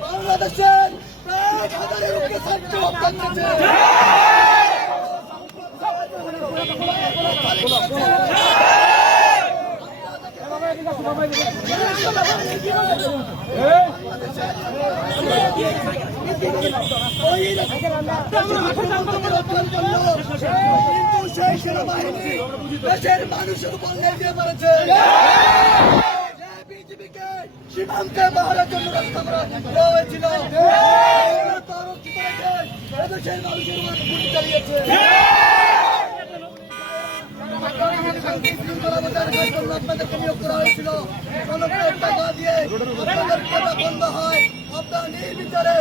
বাংলাদেশের প্রায় হাজারের উপরে ছাত্র হত্যা করেছে। সেই সেনাবাহিনী দেশের মানুষের উপর লেগে পড়েছে। বিজেপিকে সীমান্তে পাহাড়ের জন্য রাস্তা দেওয়া হয়েছিল, দেশের মানুষের উপর গুলি চালিয়েছে। আপনাদেরকে নিয়োগ করা হয়েছিল, টাকা দিয়ে আপনাদের কথা বন্ধ হয়, আপনার নির্বিচারে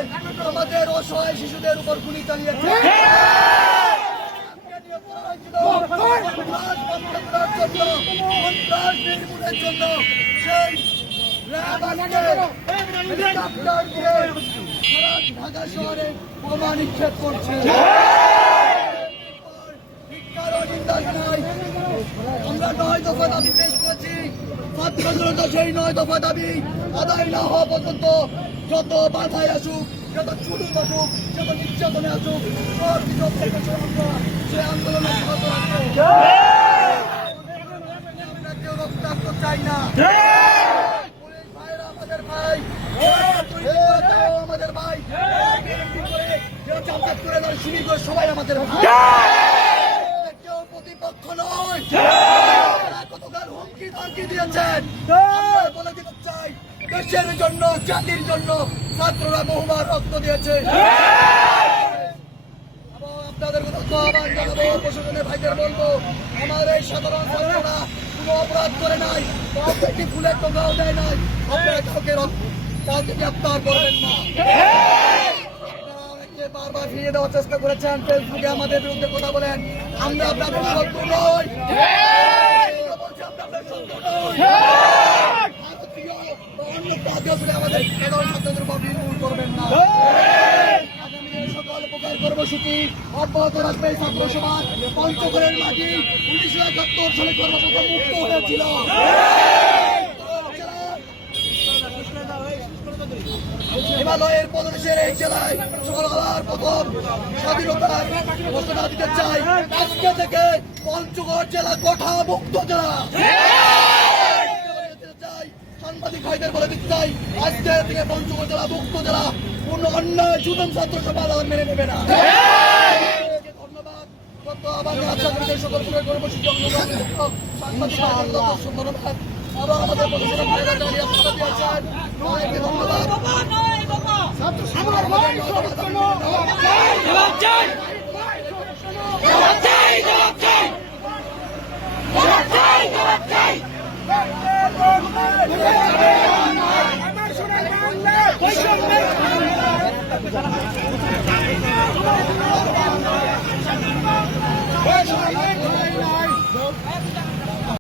আমাদের অসহায় শিশুদের উপর গুলি চালিয়েছে। জন্য সেই ঢাকা শহরে বোমা নিক্ষেপ করছে। আমরা 9 দফা দাবি পেশ করেছি। ছাত্র জনতা সেই 9 দফা দাবি আদায় না হওয়া পর্যন্ত যত বাধায় আসুক, যত ছুটুক আসুক, যত নির্যাতনে আসুক, সে আন্দোলনে আমরা কেউ রক্তাক্ত চাই না। আমাদের ভাই, আমাদের ভাই, সবাই আমাদের ভাই, কেউ প্রতিপক্ষ নয়। কতকাল হুমকি ধমকি দিয়েছেন, বলে দিতে চাই দেশের জন্য, জাতির জন্য ছাত্ররা বহুবার রক্ত দিয়েছে। আপনাদের আহ্বান জানাবো, প্রশাসনের ভাইদের বলবো, আমার এই সাধারণ ছাত্ররা কোনো অপরাধ করে নাই, একটি ফুলের টোকাও দেয় নাই। আপনারা কাউকে গ্রেপ্তার করবেন না। বারবার ফিরিয়ে দেওয়ার চেষ্টা করেছেন, ফেসবুকে আমাদের বিরুদ্ধে কথা বলেন। আমরা আপনাদের শত্রু নই, আমাদের ছাত্রদের উপর নির্মূল করবেন না। সকল প্রকার কর্মসূচি অব্যাহত রাখবে ছাত্র সমাজ। পঞ্চগড়ের মাটি 1971 সালে কর্মসূচি মুক্ত হয়েছিল। হিমালয়ের প্রদেশের এই জেলায় সরকার প্রথম স্বাধীনতার ঘোষণা দিতে চাই। আজকে থেকে পঞ্চগড় জেলা কোঠা মুক্ত জেলা। সাংবাদিক ভাইদের বলে দিতে চাই, আজকে থেকে পঞ্চগড় জেলা মুক্ত জেলা। কোন অন্যায় জুলুম ছাত্র সমাজ মেনে নেবে না। ধন্যবাদ। সকল কর্মসূচি ধন্যবাদ এবং আমাদের প্রশাসনের ভাইরা দাঁড়িয়ে আপনারা দিয়েছেন। ধন্যবাদ।